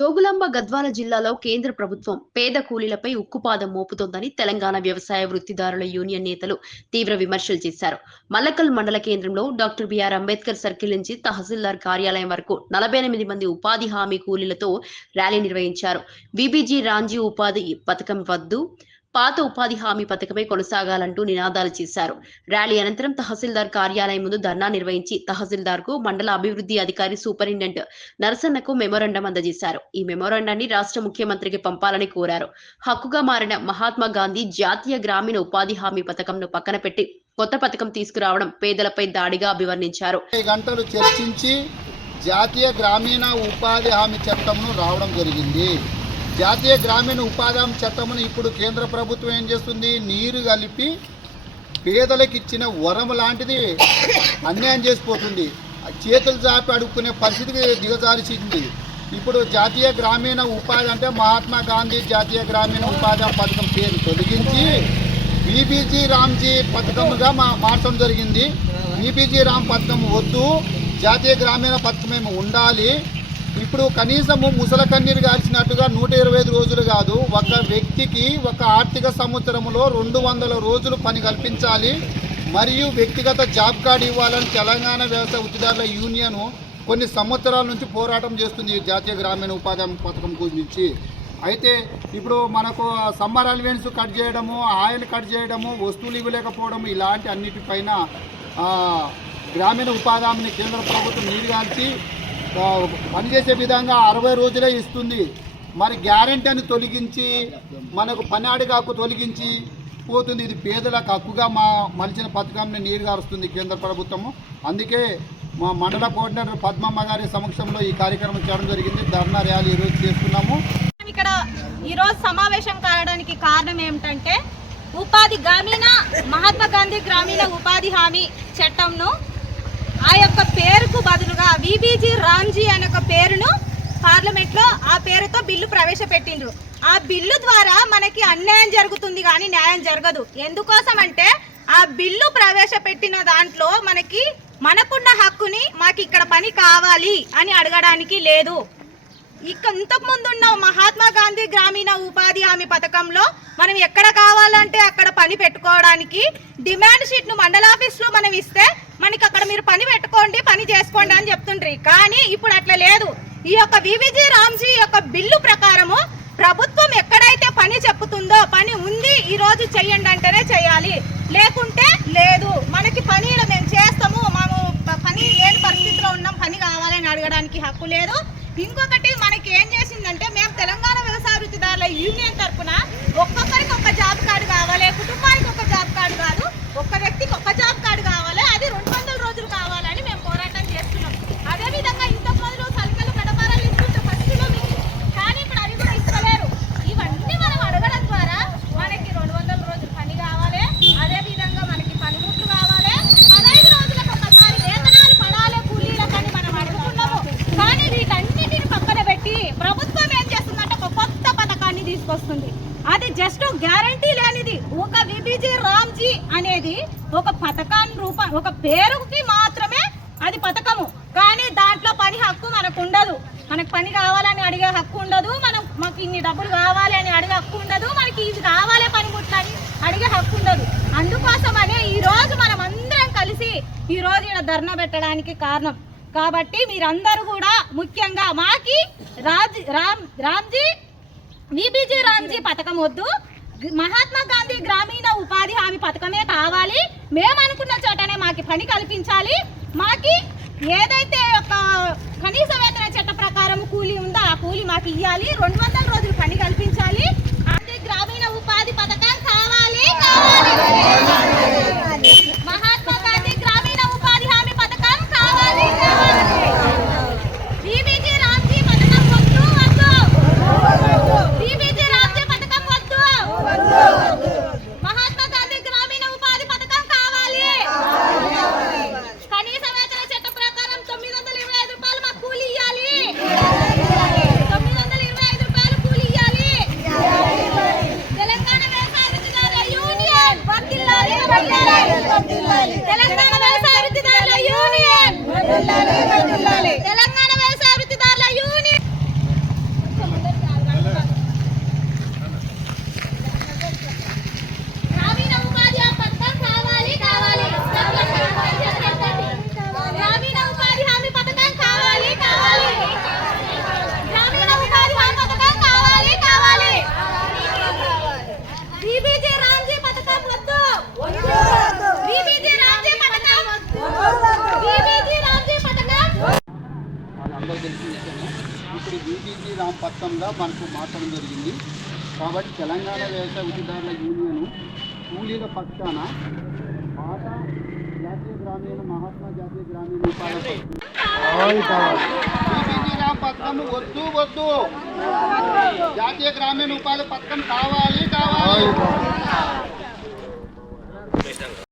జోగులాంబ గద్వాల జిల్లాలో కేంద్ర ప్రభుత్వం పేద కూలీలపై ఉక్కుపాదం మోపుతోందని తెలంగాణ వ్యవసాయ వృత్తిదారుల యూనియన్ నేతలు తీవ్ర విమర్శలు చేశారు. మల్లకల్ మండల కేంద్రంలో డాక్టర్ బిఆర్ అంబేద్కర్ సర్కిల్ నుంచి తహసీల్దార్ కార్యాలయం వరకు 48 మంది ఉపాధి హామీ కూలీలతో ర్యాలీ నిర్వహించారు. బీబీజీ రాంజీ ఉపాధి పథకం వద్దు, పాత ఉపాధి హామీ పథకమే కొనసాగాలంటూ నినాదాలు చేశారు. ర్యాలీ అనంతరం తహసీల్దార్ కార్యాలయం ముందు ధర్నా నిర్వహించి తహసీల్దార్కు మండల అభివృద్ధి అధికారి సూపరింటెండెంట్ నరసన్నకు మెమోరాండం అందజేశారు. ఈ మెమోరాండాన్ని రాష్ట్ర ముఖ్యమంత్రికి పంపాలని కోరారు. హక్కుగా మారిన మహాత్మా గాంధీ జాతీయ గ్రామీణ ఉపాధి హామీ పథకంను పక్కన పెట్టి కొత్త పథకం తీసుకురావడం పేదలపై దాడిగా అభివర్ణించారు. గంటలు చర్చించి జాతీయ గ్రామీణ ఉపాధి హామీ చట్టంను రావడం జరిగింది. జాతీయ గ్రామీణ ఉపాధి హామీ చట్టమును ఇప్పుడు కేంద్ర ప్రభుత్వం ఏం చేస్తుంది? నీరు కలిపి పేదలకు ఇచ్చిన వరం లాంటిది అన్యాయం చేసిపోతుంది. చేతులు చాపి అడుక్కునే పరిస్థితికి దిగజారిచింది. ఇప్పుడు జాతీయ గ్రామీణ ఉపాధి అంటే మహాత్మా గాంధీ జాతీయ గ్రామీణ ఉపాధి పథకం పేరు తొలగించి బీబీజీ రామ్జీ పథకంగా మార్చడం జరిగింది. బీబీజీ రామ్ పథకం వద్దు, జాతీయ గ్రామీణ పథకమేమో ఉండాలి. ఇప్పుడు కనీసము ముసల కన్నీరు గార్చినట్టుగా 125 రోజులు కాదు, ఒక వ్యక్తికి ఒక ఆర్థిక సంవత్సరంలో 200 రోజులు పని కల్పించాలి. మరియు వ్యక్తిగత జాబ్ కార్డు ఇవ్వాలని తెలంగాణ వ్యవసాయ వృత్తిదారుల యూనియన్ కొన్ని సంవత్సరాల నుంచి పోరాటం చేస్తుంది జాతీయ గ్రామీణ ఉపాధి పథకం గురించి. అయితే ఇప్పుడు మనకు సమ్మర్ అలవెన్స్ కట్ చేయడము, ఆయిల్ కట్ చేయడము, వస్తువులు ఇవ్వలేకపోవడము, ఇలాంటి అన్నిటిపైన గ్రామీణ ఉపాధి హామీని కేంద్ర ప్రభుత్వం నీరుగాల్చి పనిచేసే విధంగా 60 రోజులే ఇస్తుంది. మరి గ్యారెంటీ అని తొలగించి మనకు పని అడిగాకు తొలగించి పోతుంది. ఇది పేదలకు హక్కుగా మలిచిన పథకాన్ని నీరుగారుస్తుంది కేంద్ర ప్రభుత్వము. అందుకే మా మండల కోఆర్డినేటర్ పద్మమ్మ గారి సమక్షంలో ఈ కార్యక్రమం చేయడం జరిగింది. ధర్నా ర్యాలీ ఈరోజు చేస్తున్నాము. ఇక్కడ ఈరోజు సమావేశం కావడానికి కారణం ఏమిటంటే మహాత్మా గాంధీ గ్రామీణ ఉపాధి హామీ చట్టంను ఆ యొక్క పేరుకు బదులుగా బీబీజీ రామ్జీ అనే ఒక పేరును పార్లమెంట్లో ఆ పేరుతో బిల్లు ప్రవేశపెట్టిండ్రు. ఆ బిల్లు ద్వారా మనకి అన్యాయం జరుగుతుంది కానీ న్యాయం జరగదు. ఎందుకోసం అంటే ఆ బిల్లు ప్రవేశపెట్టిన దాంట్లో మనకున్న హక్కుని మాకు ఇక్కడ పని కావాలి అని అడగడానికి లేదు. ఇంతకుముందు ఉన్న మహాత్మా గాంధీ గ్రామీణ ఉపాధి హామీ పథకంలో మనం ఎక్కడ కావాలంటే అక్కడ పని పెట్టుకోవడానికి డిమాండ్ షీట్ను మండలాఫీస్లో మనం ఇస్తే మనకి అక్కడ మీరు పని పెట్టుకోండి, పని చేసుకోండి అని చెప్తుండ్రి. కానీ ఇప్పుడు అట్లా లేదు. ఈ యొక్క బీబీజీ రామ్జీ యొక్క బిల్లు ప్రకారము ప్రభుత్వం ఎక్కడైతే పని చెప్పుతుందో పని ఉంది ఈ రోజు చెయ్యండి అంటేనే చేయాలి, లేకుంటే లేదు. మనకి పని మేము చేస్తాము, మేము పని లేని పరిస్థితిలో ఉన్నాం, పని కావాలని అడగడానికి హక్కు లేదు. ఇంకొకటి మనకి ఏం చేసిందంటే మేము తెలంగాణ వ్యవసాయ వృత్తిదారుల యూనియన్ తరఫున ఒక్కొక్కరికి ఒక జాబ్ కార్డు కావాలి, కుటుంబానికి ఒక జాబ్ కార్డు కాదు, ఒక్క వ్యక్తికి ఒక జాబ్ కార్డు కావాలి, అది 200 రోజులు కావాలని మేము పోరాటం చేస్తున్నాం. అదేవిధంగా ఇంతకుముందు సలికలు గడపారాలు ఇస్తుంటే ఫస్ట్లో మీకు, కానీ ఇప్పుడు అవి కూడా ఇస్తలేరు. ఇవన్నీ మనం అడగడం ద్వారా మనకి 200 రోజులు పని కావాలి, అదేవిధంగా మనకి పనిముట్లు కావాలి, 15 రోజులకు ఒకసారి వేతనాలు పడాలి కూలీలకని మనం అడుగుతున్నాము. కానీ వీటన్నిటిని పక్కన పెట్టి ప్రభుత్వం ఏం చేస్తుందంటే ఒక కొత్త పథకాన్ని తీసుకొస్తుంది. అది జస్ట్ గ్యారంటీ లేనిది. ఒక బీబీజీ రామ్జీ అనేది ఒక పథకాన్ని ఒక పేరుకి మాత్రమే అది పథకము, కానీ దాంట్లో పని హక్కు మనకు ఉండదు. మనకు పని కావాలని అడిగే హక్కు ఉండదు, మాకు ఇన్ని డబ్బులు కావాలి అని అడిగే హక్కు ఉండదు, మనకి ఇది కావాలి పనిముట్లని అడిగే హక్కు ఉండదు. అందుకోసమనే ఈరోజు మనం అందరం కలిసి ఈరోజు ఈయన ధర్నా పెట్టడానికి కారణం. కాబట్టి మీరందరూ కూడా ముఖ్యంగా మాకి రామ్జీ బీబీజీ రామ్జీ పథకం వద్దు, మహాత్మా గాంధీ గ్రామీణ ఉపాధి హామీ పథకమే కావాలి. మేము అనుకున్న చోటనే మాకు పని కల్పించాలి. మాకి ఏదైతే ఒక కనీస వేతన చట్ట ప్రకారం కూలీ ఉందో ఆ కూలీ మాకు ఇవ్వాలి, 200 రోజులు పని కల్పించాలి. గ్రామీణ ఉపాధి పథకం కావాలి. మహాత్మా గాంధీ గ్రామీణ ఉపాధి హామీ పథకం కావాలి. బీబీజీ రామ్జీ పథకం వద్దు వద్దు, బీబీజీ రామ్జీ పథకం వద్దు, మహాత్మా గాంధీ గ్రామీణ ఉపాధి పథకం కావాలి. కనీస వేతన చట్ట ప్రకారం 925 రూపాయలు మాకు కూలీ ఇవ్వాలి, 925 రూపాయలు కూలీ ఇవ్వాలి. తెలిసిన విషయమే. ఇప్పుడు బీబీజీ రామ్ పథకంగా మనకు మార్చడం జరిగింది. కాబట్టి తెలంగాణ వ్యవసాయ ఉద్యోగుల యూనియన్ కూలీల పక్షాన పాత జాతీయ గ్రామీణ మహాత్మా జాతీయ గ్రామీణ ఉపాధి బీబీజీ రామ్ పథకం వద్దు వద్దు, జాతీయ గ్రామీణ ఉపాధి పథకం కావాలి కావాలి.